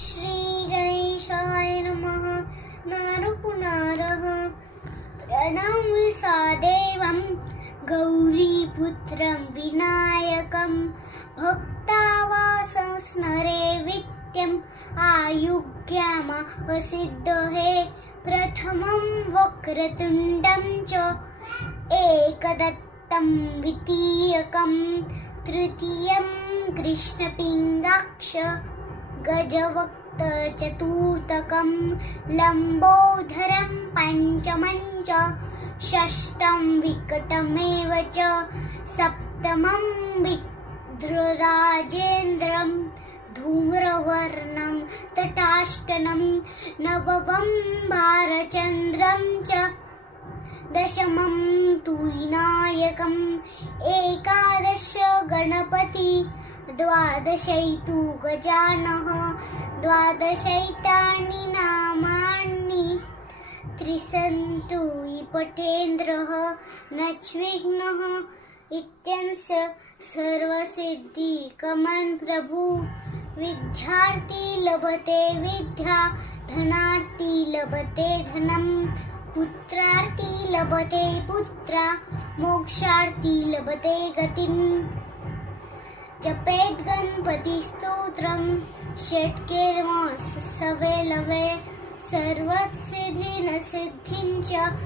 श्रीगणेशाय नमः। नारपुनारः प्रणमामि देवं गौरीपुत्रं विनायकं भक्तावासं स्मरे विद्यम् आयुज्ञामवसिद्धये प्रथमं वक्रतुण्डं च एकदन्तं द्वितीयकं तृतीयं कृष्णपिङ्गाक्ष गजवक्त्र चतुर्थकं लम्बोदरं पञ्चमं च षष्ठं विकटमेव च सप्तमं विघ्नराजेन्द्रं धूम्रवर्णं तटाष्टनं नवमं भारचन्द्रं च दशमं तु विनायकम् एकादश गणपति द्वादशैतु गजानः द्वादशैतानि नामानि त्रिसन्तु पठेन्द्रः नच्विघ्नः इत्यंस सर्वसिद्धिकमन् प्रभु विद्यार्थी लभते विद्या धनार्थी लभते धनं पुत्रार्थी लभते पुत्रा मोक्षार्थी लभते गतिम् जपेत् गणपतिस्तोत्रं षट्कर्म सवे लवे सर्वसिद्धिं च लभते।